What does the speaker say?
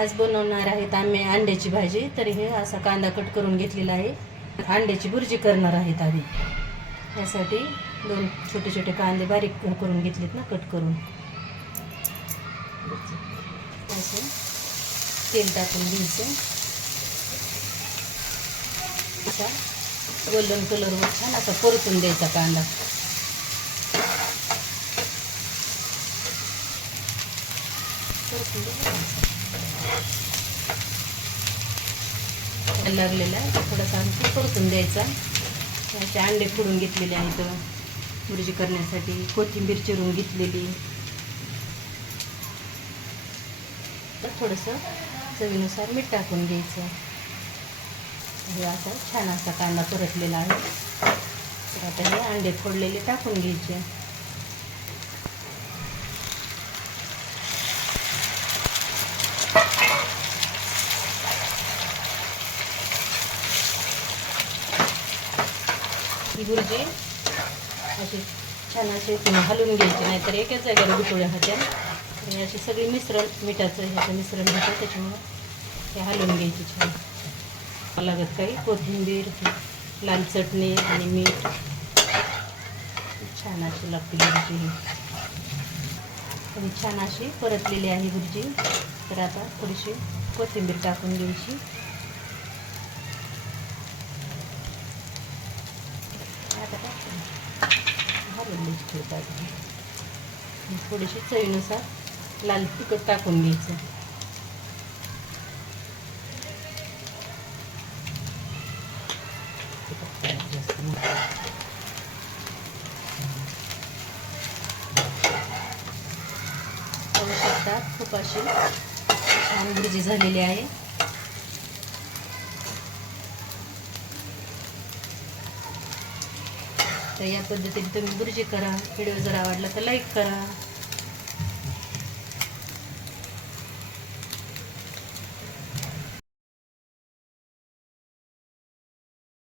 आज बनवणार आहेत आम्ही अंड्याची भाजी. तर हे असा कांदा कट करून घेतलेला आहे. अंड्याची भुर्जी करणार आहेत आधी. यासाठी 2 छोटे छोटे कांदे बारीक करून घेतलेत ना, कट करून. असं तेल टाकून घ्यायचं. असा गोल्डन कलरवर छान असा परतून द्यायचा कांदा. लागलेला थोडासा आणखी परतून द्यायचा. असे अंडे फोडून घेतलेले आहेत भुर्जी करण्यासाठी. कोथिंबीर चिरून घेतलेली. तर थोडंसं चवीनुसार मीठ टाकून घ्यायचं. हे असा छान असा कांदा परतलेला आहे. तर आता हे अंडे फोडलेले टाकून घ्यायचे. ही भुर्जी अशी छान अशी हलवून घ्यायची, नाहीतर एकाच जागेवर गुठळ्या होत्या. आणि अशी सगळी मिश्रण मिठाचं ह्याचं मिश्रण होतं, त्याच्यामुळं हे हलवून घ्यायची छान. लागत काही कोथिंबीर, लाल चटणी आणि मीठ. छान अशी लागते भुर्जी ही. आणि छान अशी परतलेली आहे भुर्जी. तर आता थोडीशी कोथिंबीर टाकून घ्यायची. थोडीशी चवीनुसार लाल तिखट टाकून घ्यायचं. खूप अशी छान भुर्जी झालेली आहे. तर या पद्धतीने तुम्ही भुर्जी करा. व्हिडिओ जर आवडला तर लाईक करा.